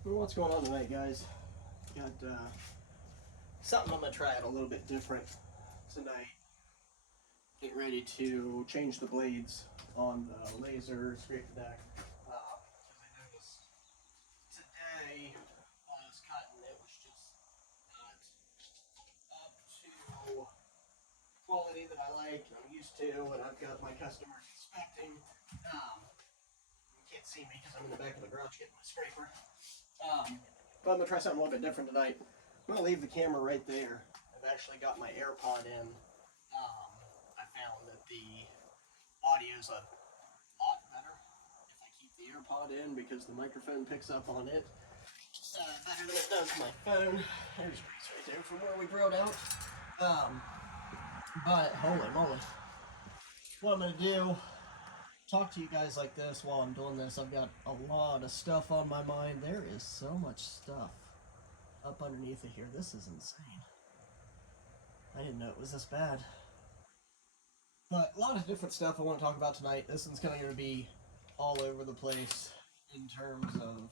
Well, what's going on tonight, guys? Got something I'm gonna try out a little bit different tonight. Get ready to change the blades on the laser scrape deck. Because I noticed today when I was cutting, it was just not up to quality that I like and I'm used to, and I've got my customers expecting. You can't see me because I'm in the back of the garage getting my scraper. But I'm going to try something a little bit different tonight. I'm going to leave the camera right there. I've actually got my AirPod in. I found that the audio is a lot better if I keep the AirPod in because the microphone picks up on it better than it does my phone. There's a piece right there from where we growed out. But holy moly. What I'm going to do, talk to you guys like this while I'm doing this. I've got a lot of stuff on my mind. There is so much stuff up underneath of here. This is insane. I didn't know it was this bad. But a lot of different stuff I want to talk about tonight. This one's kind of going to be all over the place in terms of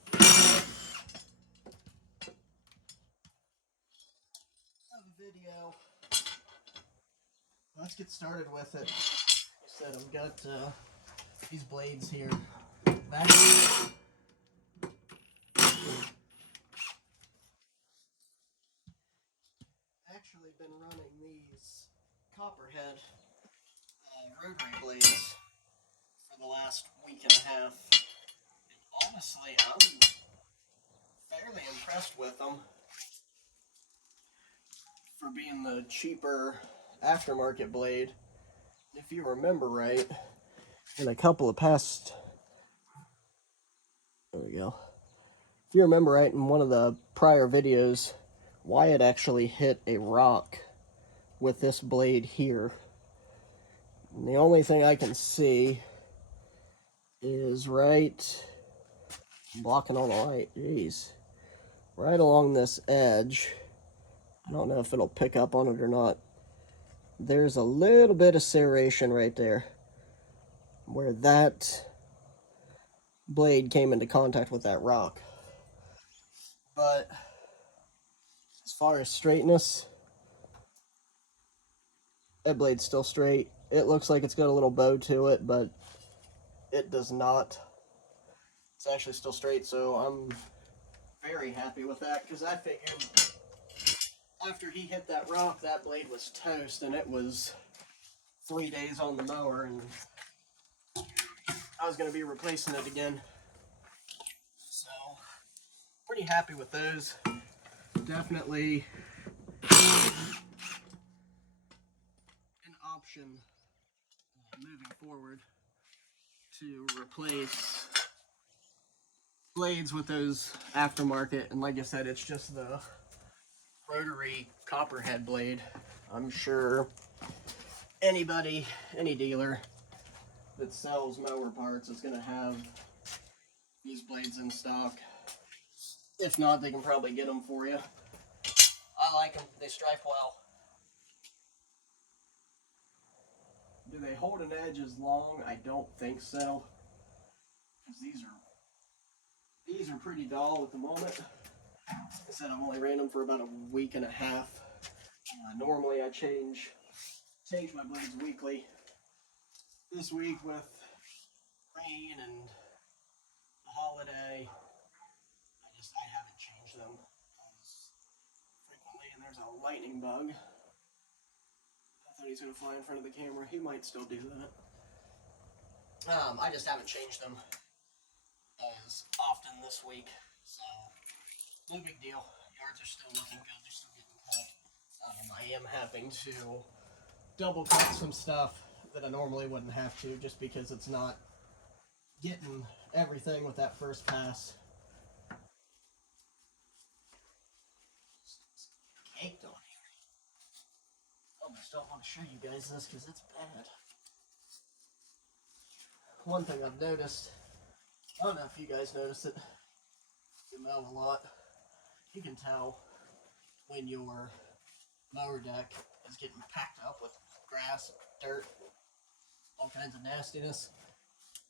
a video. Let's get started with it. Like I said, I've got these blades here. Back actually been running these copperhead rotary blades for the last week and a half. And honestly, I'm fairly impressed with them for being the cheaper aftermarket blade. If you remember right, in a couple of past, there we go. If you remember right, in one of the prior videos, Wyatt actually hit a rock with this blade here. And the only thing I can see is right, blocking all the light, jeez, right along this edge. I don't know if it'll pick up on it or not. There's a little bit of serration right there where that blade came into contact with that rock. But as far as straightness, that blade's still straight. It looks like it's got a little bow to it, but it does not. It's actually still straight, so I'm very happy with that because I figured after he hit that rock, that blade was toast, and it was 3 days on the mower, and I was going to be replacing it again. So, pretty happy with those. Definitely an option moving forward to replace blades with those aftermarket, and like I said, it's just the rotary copperhead blade. I'm sure anybody, any dealer that sells mower parts is going to have these blades in stock. If not, they can probably get them for you. I like them. They strike well. Do they hold an edge as long? I don't think so. Because these are pretty dull at the moment. Like I said, I've only ran them for about a week and a half. Normally I change my blades weekly. This week with rain and the holiday, I haven't changed them as frequently, and there's a lightning bug. I thought he was going to fly in front of the camera. He might still do that. I just haven't changed them as often this week, so no big deal. Yards are still looking good. They're still getting cut. I am having to double cut some stuff that I normally wouldn't have to, just because it's not getting everything with that first pass. It's caked on here. I almost don't want to show you guys this because it's bad. One thing I've noticed, I don't know if you guys notice it, you mow a lot, you can tell when your mower deck is getting packed up with grass, dirt, all kinds of nastiness,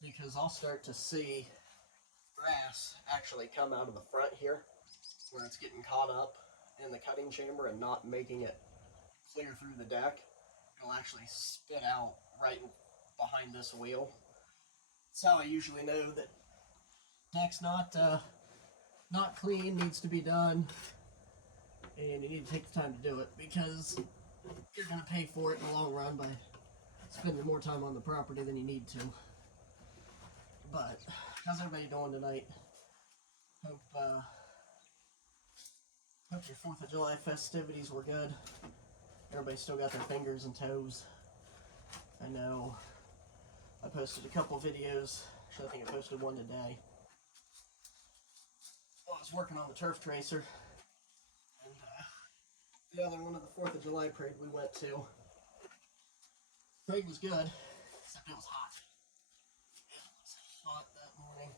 because I'll start to see grass actually come out of the front here, where it's getting caught up in the cutting chamber and not making it clear through the deck. It'll actually spit out right behind this wheel. That's how I usually know that deck's not clean, needs to be done, and you need to take the time to do it, because you're going to pay for it in the long run by spending more time on the property than you need to. But how's everybody doing tonight? Hope your 4th of July festivities were good. Everybody still got their fingers and toes. I know I posted a couple videos. Actually, I think I posted one today. Well, I was working on the turf tracer, and the other one of the 4th of July parade we went to. Parade was good, except it was hot. It was hot that morning.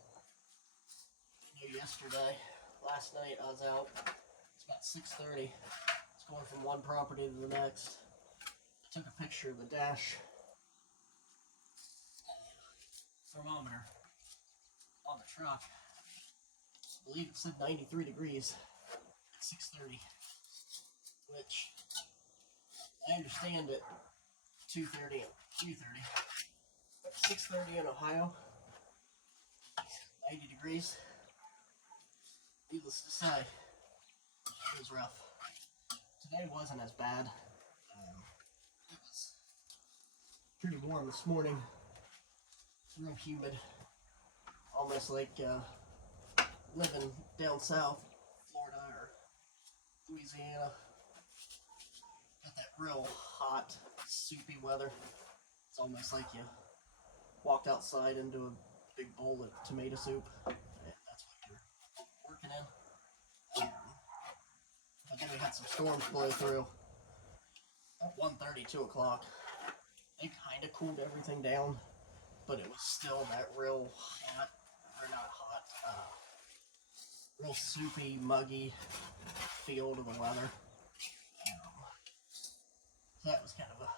I knew yesterday, last night I was out. It's about 6:30. It's going from one property to the next. I took a picture of the dash thermometer on the truck. I believe it said 93 degrees at 6:30, which I understand at 2:30 and 3:30. But 6:30 in Ohio, 90 degrees. Needless to say, it was rough. Today wasn't as bad. It was pretty warm this morning. Real humid. Almost like living down south, Florida or Louisiana. Got that real hot, soupy weather. It's almost like you walked outside into a big bowl of tomato soup. Yeah, that's what you're working in. But then we had some storms blow through. At 1:30, 2 o'clock. They kind of cooled everything down, but it was still that real hot, or not hot, real soupy, muggy feel to the weather. So that was kind of a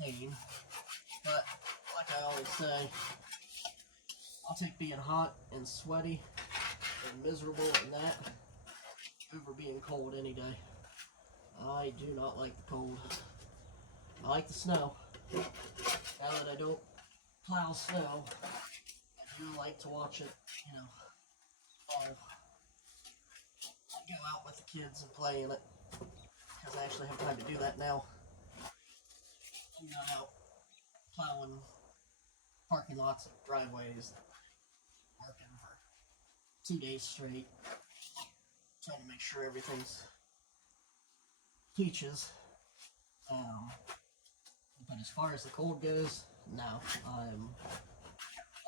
pain. But like I always say, I'll take being hot and sweaty and miserable and that over being cold any day. I do not like the cold. I like the snow. Now that I don't plow snow, I do like to watch it, fall. I go out with the kids and play in it, because I actually have time to do that now. I'm not out plowing parking lots, driveways, working for 2 days straight, trying to make sure everything's peaches. But as far as the cold goes, no, I'm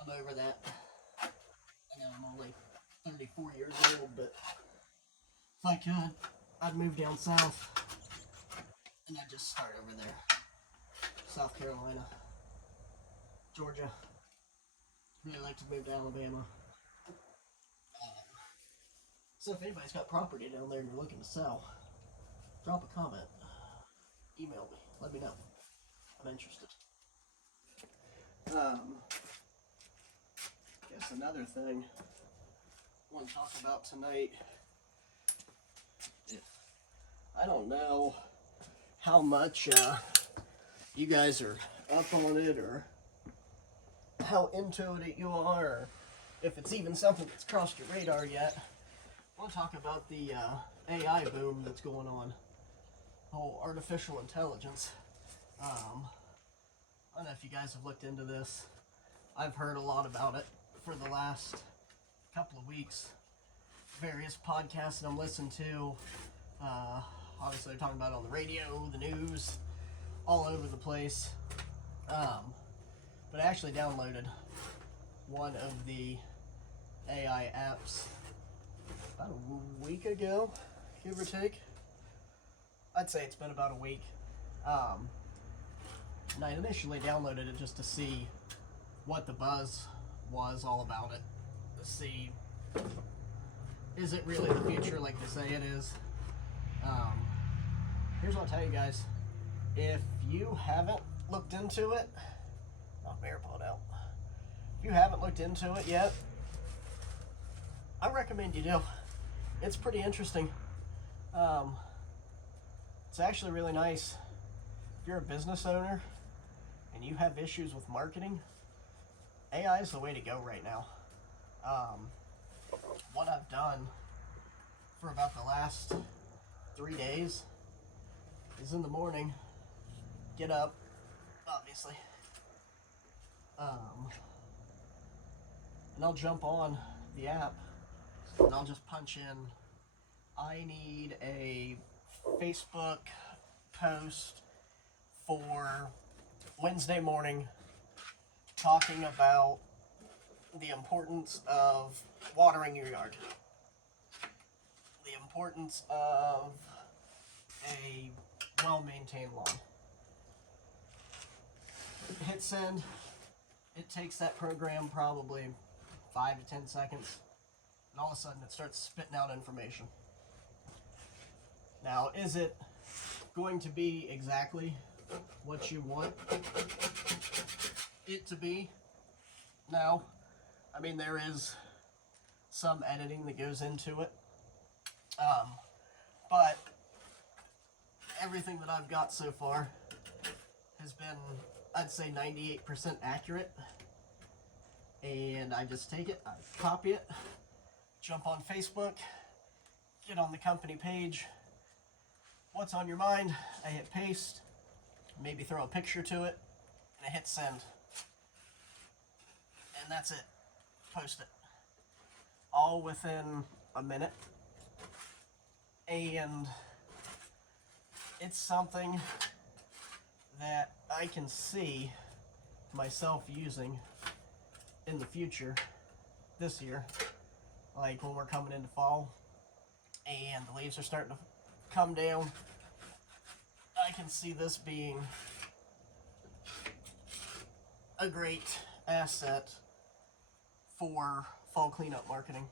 over that. I know I'm only 34 years old, but if I could, I'd move down south and I'd just start over there. South Carolina, Georgia. Really like to move to Alabama. So if anybody's got property down there and you're looking to sell, drop a comment, email me, let me know. I'm interested. Guess another thing I want to talk about tonight. I don't know how much you guys are up on it, or how into it you are, or if it's even something that's crossed your radar yet. I want to talk about the AI boom that's going on. Whole artificial intelligence. I don't know if you guys have looked into this. I've heard a lot about it for the last couple of weeks. Various podcasts that I'm listening to. Obviously, they're talking about it on the radio, the news, all over the place. But I actually downloaded one of the AI apps about a week ago, give or take. I'd say it's been about a week. And I initially downloaded it just to see what the buzz was all about it. To see, is it really the future like they say it is? Here's what I'll tell you guys. If you haven't looked into it, knock my AirPod out. If you haven't looked into it yet, I recommend you do. It's pretty interesting. It's actually really nice. If you're a business owner and you have issues with marketing, AI is the way to go right now. What I've done for about the last 3 days is in the morning, get up, obviously, and I'll jump on the app and I'll just punch in, I need a Facebook post for Wednesday morning talking about the importance of watering your yard, the importance of a well-maintained lawn. Hit send. It takes that program probably 5 to 10 seconds, and all of a sudden it starts spitting out information. Now, is it going to be exactly what you want it to be? No. I mean, there is some editing that goes into it, but everything that I've got so far has been, I'd say, 98% accurate. And I just take it, I copy it, jump on Facebook, get on the company page. What's on your mind? I hit paste, maybe throw a picture to it, and I hit send. And that's it. Post it. All within a minute. And it's something that I can see myself using in the future, this year, like when we're coming into fall and the leaves are starting to come down. I can see this being a great asset for fall cleanup marketing.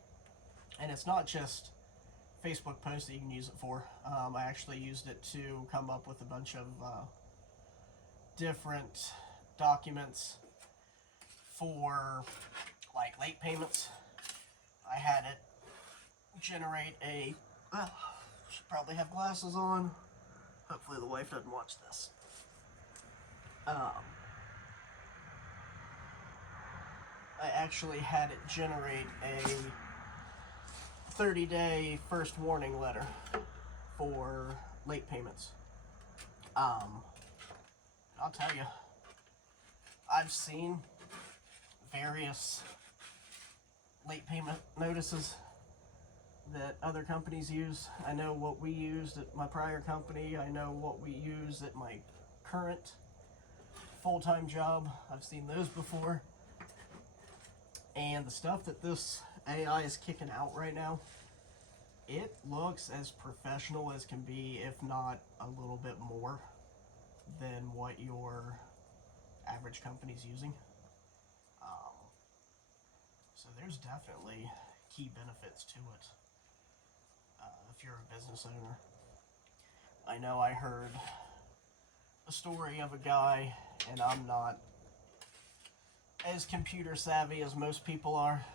And it's not just Facebook posts that you can use it for. I actually used it to come up with a bunch of different documents for like late payments. I had it generate a, should probably have glasses on. Hopefully the wife doesn't watch this. I actually had it generate a 30-day first warning letter for late payments. I'll tell you, I've seen various late payment notices that other companies use. I know what we used at my prior company. I know what we use at my current full-time job. I've seen those before. And the stuff that this AI is kicking out right now, it looks as professional as can be, if not a little bit more than what your average company's using. So there's definitely key benefits to it if you're a business owner. I know I heard a story of a guy, and I'm not as computer savvy as most people are,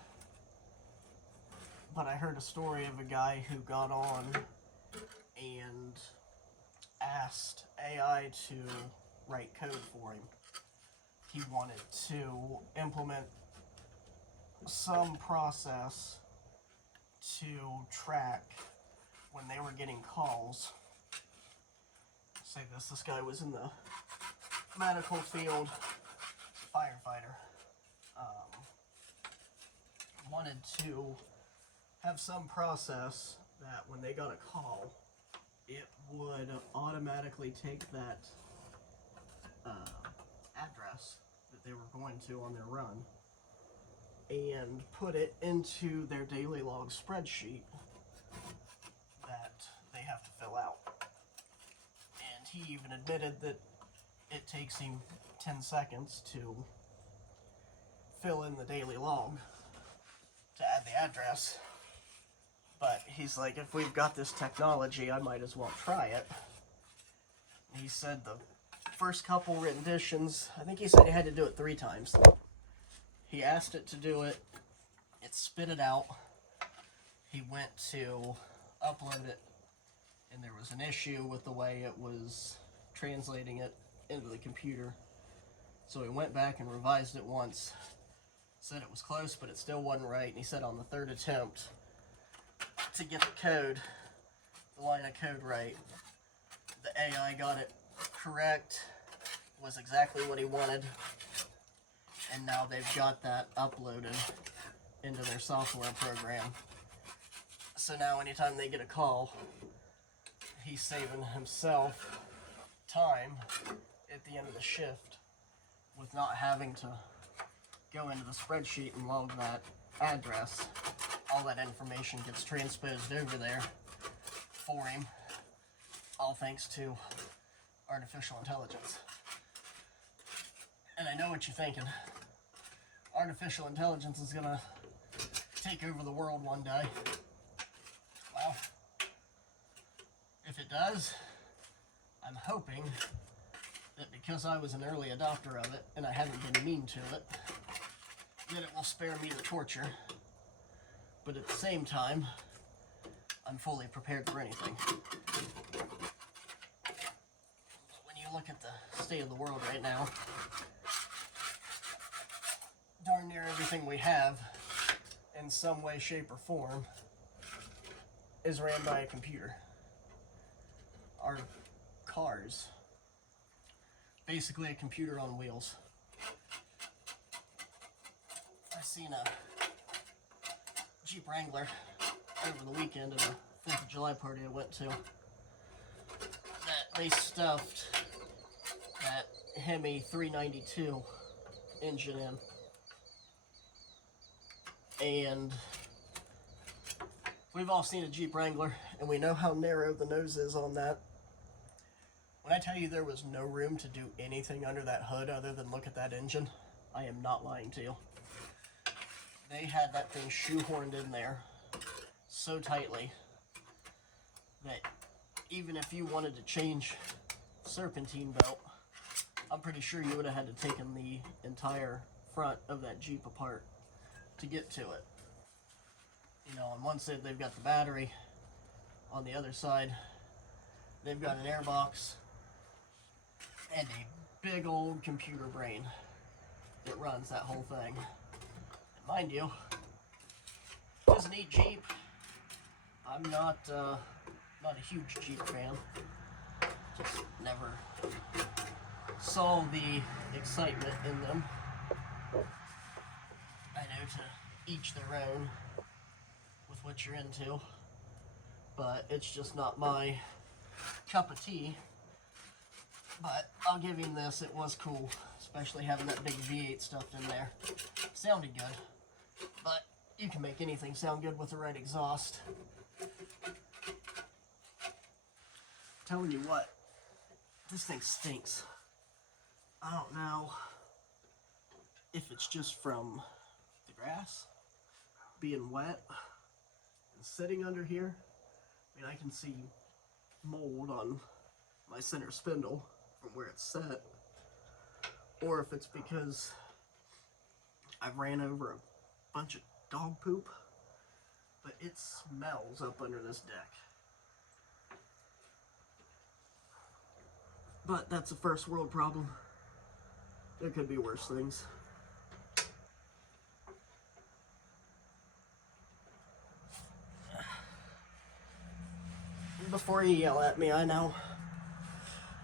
but I heard a story of a guy who got on and asked AI to write code for him. He wanted to implement some process to track when they were getting calls. Say this guy was in the medical field, firefighter. Wanted to have some process that when they got a call, it would automatically take that address that they were going to on their run and put it into their daily log spreadsheet that they have to fill out. And he even admitted that it takes him 10 seconds to fill in the daily log to add the address. But he's like, if we've got this technology, I might as well try it. And he said the first couple renditions, I think he said he had to do it 3 times. He asked it to do it, it spit it out, he went to upload it, and there was an issue with the way it was translating it into the computer. So he went back and revised it once, said it was close, but it still wasn't right, and he said on the third attempt to get the line of code right, the AI got it correct, was exactly what he wanted, and now they've got that uploaded into their software program. So now anytime they get a call, he's saving himself time at the end of the shift with not having to go into the spreadsheet and log that address. All that information gets transposed over there for him, all thanks to artificial intelligence. And I know what you're thinking. Artificial intelligence is gonna take over the world one day. Well, if it does, I'm hoping that because I was an early adopter of it and I haven't been mean to it, that it will spare me the torture. But at the same time, I'm fully prepared for anything. But when you look at the state of the world right now, darn near everything we have, in some way, shape, or form, is ran by a computer. Our cars, basically a computer on wheels. I seen a Jeep Wrangler over the weekend at a 4th of July party I went to, that they stuffed that Hemi 392 engine in. And we've all seen a Jeep Wrangler, and we know how narrow the nose is on that. When I tell you there was no room to do anything under that hood other than look at that engine, I am not lying to you. They had that thing shoehorned in there so tightly that even if you wanted to change serpentine belt, I'm pretty sure you would have had to take the entire front of that Jeep apart to get to it. You know, on one side they've got the battery, on the other side they've got an airbox and a big old computer brain that runs that whole thing. And mind you, it was a neat Jeep. I'm not a huge Jeep fan. Just never saw the excitement in them. I know to each their own with what you're into, but it's just not my cup of tea. But I'll give him this, it was cool, especially having that big V8 stuffed in there. Sounded good, but you can make anything sound good with the right exhaust. Telling you what, this thing stinks. I don't know if it's just from the grass being wet and sitting under here. I mean, I can see mold on my center spindle from where it's set, or if it's because I ran over a bunch of dog poop, but it smells up under this deck. But that's a first world problem. There could be worse things. Before you yell at me, I know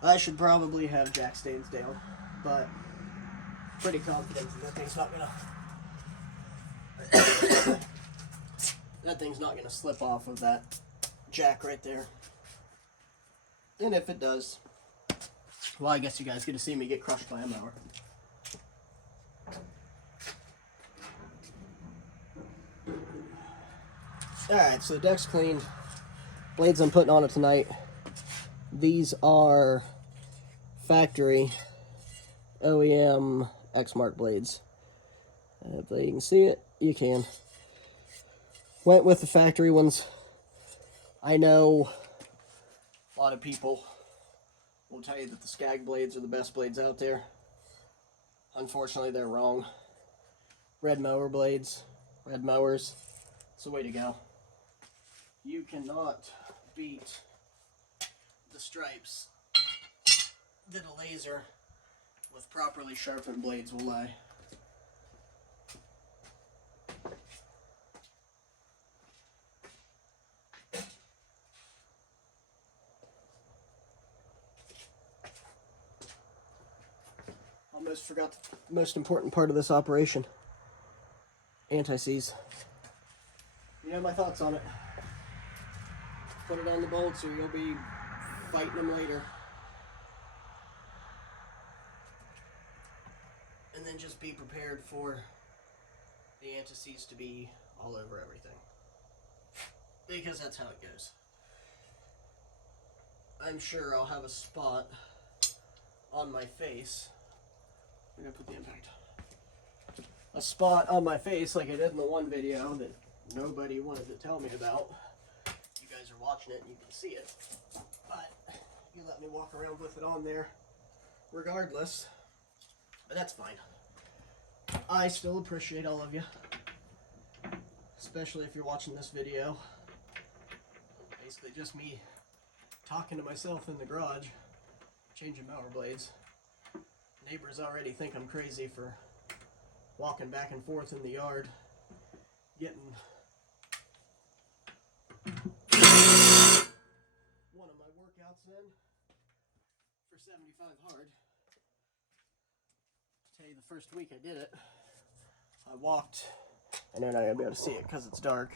I should probably have jack stands down, but pretty confident that thing's not gonna that thing's not gonna slip off of that jack right there. And if it does, well, I guess you guys get to see me get crushed by a mower. Alright, so the deck's cleaned. Blades I'm putting on it tonight. These are factory OEM Exmark blades. If you can see it, you can. Went with the factory ones. I know a lot of people will tell you that the Skag blades are the best blades out there. Unfortunately, they're wrong. Red mower blades, red mowers, it's the way to go. you cannot beat the stripes that a laser with properly sharpened blades will lay. Almost forgot the most important part of this operation. Anti-seize. You know my thoughts on it. Put it on the bolts or you'll be fighting them later. And then just be prepared for the anti-seize to be all over everything. Because that's how it goes. I'm sure I'll have a spot on my face. I'm gonna put the impact. A spot on my face like I did in the one video that nobody wanted to tell me about. You guys are watching it and you can see it. But you let me walk around with it on there regardless. But that's fine. I still appreciate all of you. Especially if you're watching this video. Basically just me talking to myself in the garage, changing mower blades. Neighbors already think I'm crazy for walking back and forth in the yard, getting one of my workouts in for 75 hard. Tell you the first week I did it, I walked, I know you're not going to be able to see it because it's dark,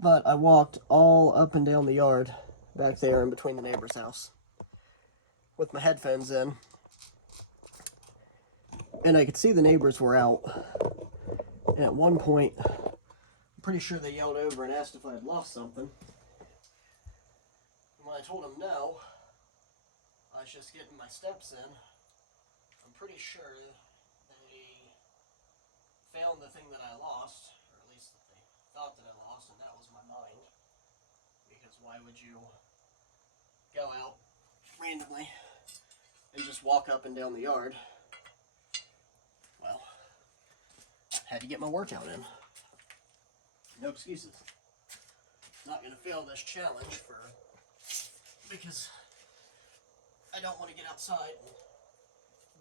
but I walked all up and down the yard back there in between the neighbor's house with my headphones in, and I could see the neighbors were out, and at one point I'm pretty sure they yelled over and asked if I had lost something, and when I told them no, I was just getting my steps in. I'm pretty sure they found the thing that I lost, or at least that they thought that I lost, and that was my mind. Because why would you go out randomly and just walk up and down the yard? Well, had to get my workout in. No excuses. Not going to fail this challenge because I don't want to get outside and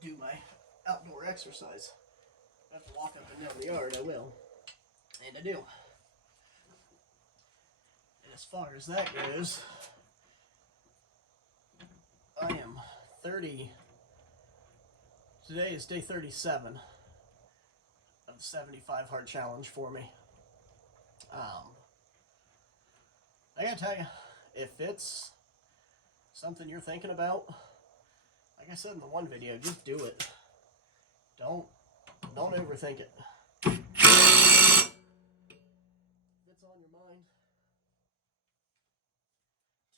do my outdoor exercise. If I have to walk up and down the yard, I will. And I do. And as far as that goes, I am 30. Today is day 37 of the 75 hard challenge for me. I gotta tell you, if it's something you're thinking about, like I said in the one video, just do it. Don't overthink it. If it's on your mind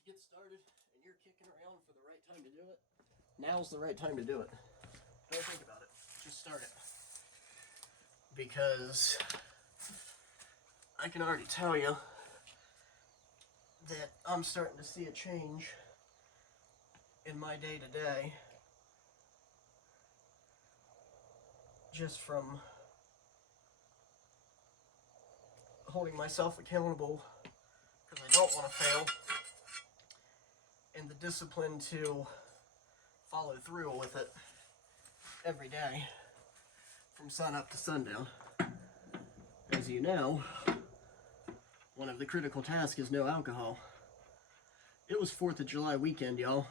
to get started and you're kicking around for the right time to do it, now's the right time to do it. Don't think about it. Just start it. Because I can already tell you that I'm starting to see a change in my day-to-day just from holding myself accountable because I don't want to fail, and the discipline to follow through with it every day from sun up to sundown. As you know, one of the critical tasks is no alcohol. It was 4th of July weekend, y'all.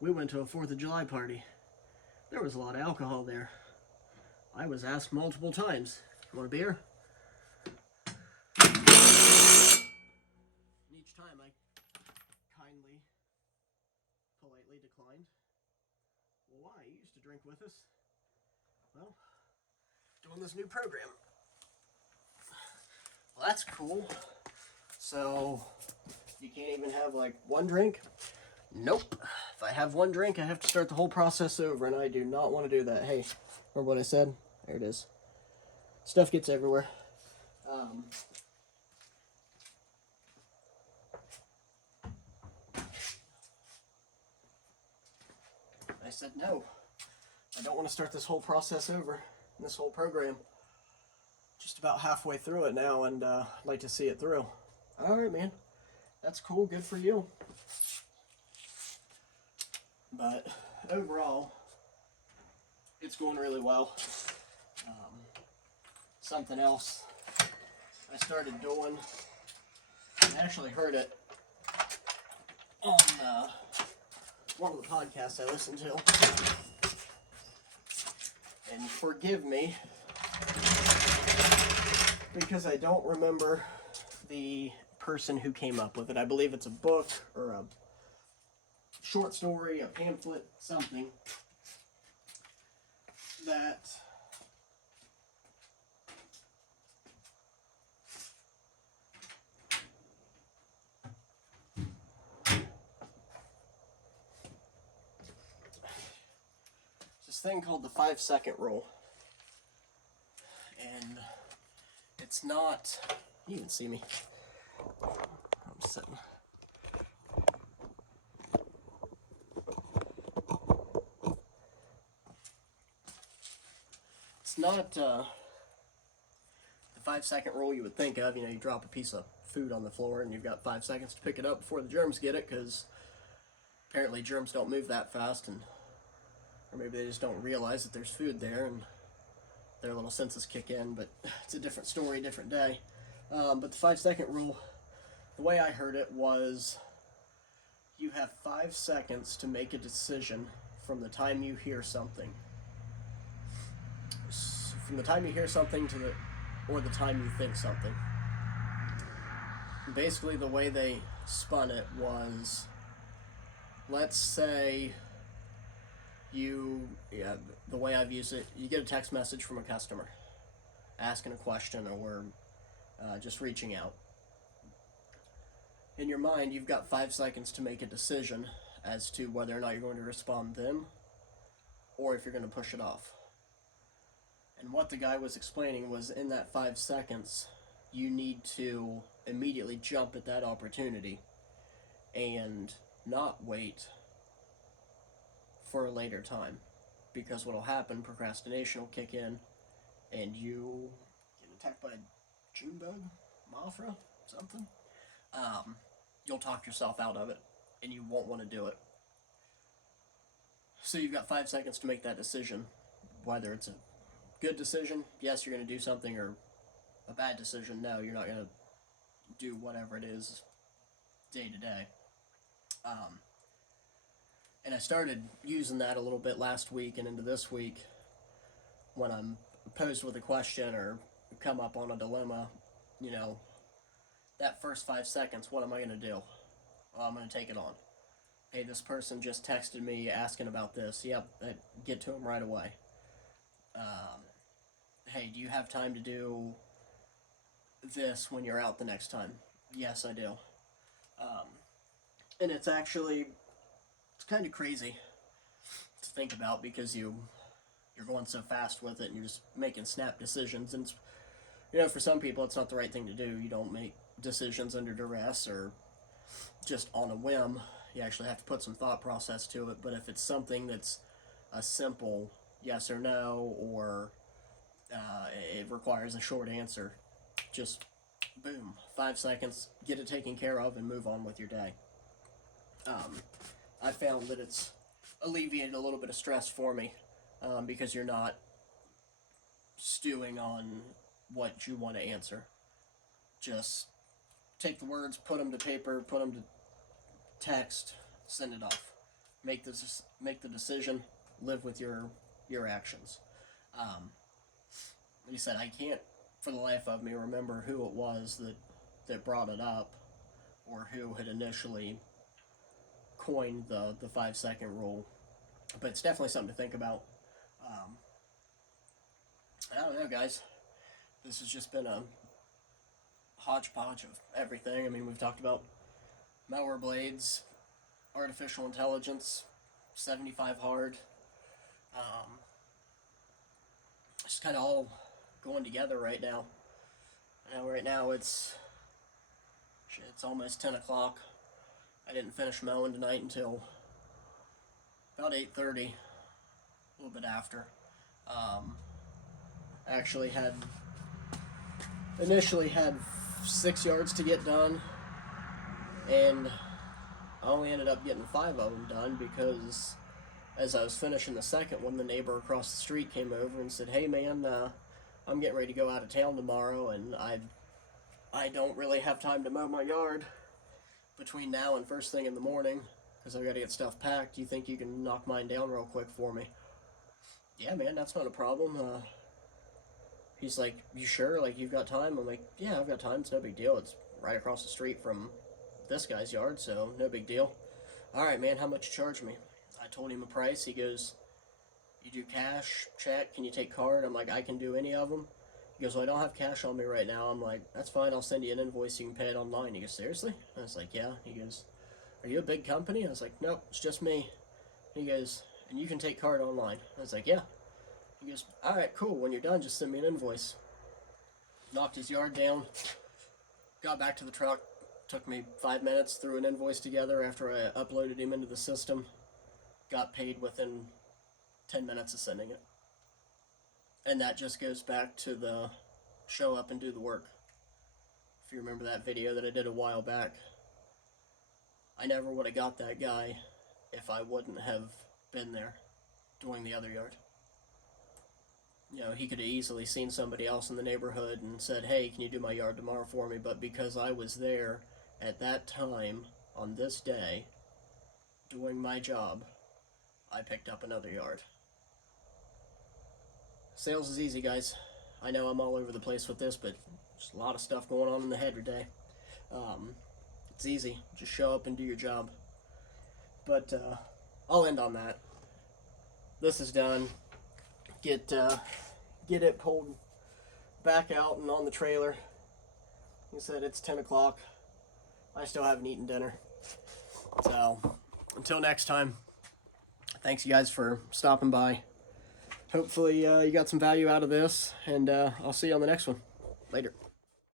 We went to a 4th of July party. There was a lot of alcohol there. I was asked multiple times, "You want a beer?" And each time I kindly, politely declined. "Well, why? You used to drink with us." "Well, doing this new program." "Well, that's cool. So, you can't even have like one drink?" "Nope. If I have one drink, I have to start the whole process over, and I do not want to do that." Hey, remember what I said? There it is. Stuff gets everywhere. I said no. I don't want to start this whole process over, this whole program. Just about halfway through it now, and I'd like to see it through. All right, man. That's cool. Good for you. But overall, it's going really well. Something else I started doing, I actually heard it on one of the podcasts I listened to. And forgive me, because I don't remember the person who came up with it. I believe it's a book or a short story, a pamphlet, something that this thing called the 5-second rule. And it's not, you can see me. I'm sitting. It's not the 5-second rule you would think of. You know, you drop a piece of food on the floor and you've got 5 seconds to pick it up before the germs get it, because apparently germs don't move that fast, and or maybe they just don't realize that there's food there and their little senses kick in. But it's a different story, different day. But the 5-second rule, the way I heard it was, you have 5 seconds to make a decision from the time you hear something. From the time you hear something to the time you think something. Basically, the way they spun it was, let's say the way I've used it, you get a text message from a customer asking a question, or just reaching out. In your mind, you've got 5 seconds to make a decision as to whether or not you're going to respond to them, or if you're going to push it off. And what the guy was explaining was, in that 5 seconds, you need to immediately jump at that opportunity and not wait for a later time. Because what will happen, procrastination will kick in, and you get attacked by a June bug, Mothra, something. You'll talk yourself out of it, and you won't want to do it. So you've got 5 seconds to make that decision, whether it's a good decision, yes, you're going to do something, or a bad decision, no, you're not going to do whatever it is day to day. And I started using that a little bit last week and into this week when I'm posed with a question or come up on a dilemma. You know, that first 5 seconds, what am I going to do? Well, I'm going to take it on. Hey, this person just texted me asking about this. Yep, get to them right away. Hey, do you have time to do this when you're out the next time? Yes, I do. And it's kind of crazy to think about, because you're going so fast with it and you're just making snap decisions. And for some people it's not the right thing to do. You don't make decisions under duress or just on a whim. You actually have to put some thought process to it. But if it's something that's a simple yes or no, or it requires a short answer, just boom, 5 seconds, get it taken care of, and move on with your day. I found that it's alleviated a little bit of stress for me, because you're not stewing on what you want to answer. Just take the words, put them to paper, put them to text, send it off. Make the decision, live with your actions. Like I said, I can't for the life of me remember who it was that brought it up, or who had initially coined the 5 second rule, but it's definitely something to think about. I don't know, guys. This has just been a hodgepodge of everything. I mean, we've talked about mower blades, artificial intelligence, 75 hard. It's kind of all going together right now. Right now it's almost 10 o'clock. I didn't finish mowing tonight until about 8:30, a little bit after. I actually initially had 6 yards to get done, and I only ended up getting 5 of them done because as I was finishing the second one, the neighbor across the street came over and said, "Hey man, I'm getting ready to go out of town tomorrow, and I don't really have time to mow my yard between now and first thing in the morning because I got to get stuff packed. Do you think you can knock mine down real quick for me?" "Yeah, man, that's not a problem." He's like, "You sure? Like, you've got time?" I'm like, "Yeah, I've got time. It's no big deal. It's right across the street from this guy's yard, so no big deal." "All right, man, how much you charge me?" I told him a price. He goes, "You do cash, check, can you take card?" I'm like, "I can do any of them." He goes, "Well, I don't have cash on me right now." I'm like, "That's fine, I'll send you an invoice, you can pay it online." He goes, "Seriously?" I was like, "Yeah." He goes, "Are you a big company?" I was like, "Nope, it's just me." He goes, "And you can take card online?" I was like, "Yeah." He goes, "All right, cool, when you're done, just send me an invoice." Knocked his yard down, got back to the truck, took me 5 minutes, threw an invoice together after I uploaded him into the system, got paid within 10 minutes of sending it. And that just goes back to the show up and do the work. If you remember that video that I did a while back, I never would have got that guy if I wouldn't have been there doing the other yard. You know, he could have easily seen somebody else in the neighborhood and said, "Hey, can you do my yard tomorrow for me?" But because I was there at that time, on this day, doing my job, I picked up another yard. Sales is easy, guys. I know I'm all over the place with this, but there's a lot of stuff going on in the head today. It's easy. Just show up and do your job. But I'll end on that. This is done. Get it pulled back out and on the trailer. He said it's 10 o'clock. I still haven't eaten dinner. So, until next time, thanks you guys for stopping by. Hopefully you got some value out of this, and I'll see you on the next one. Later.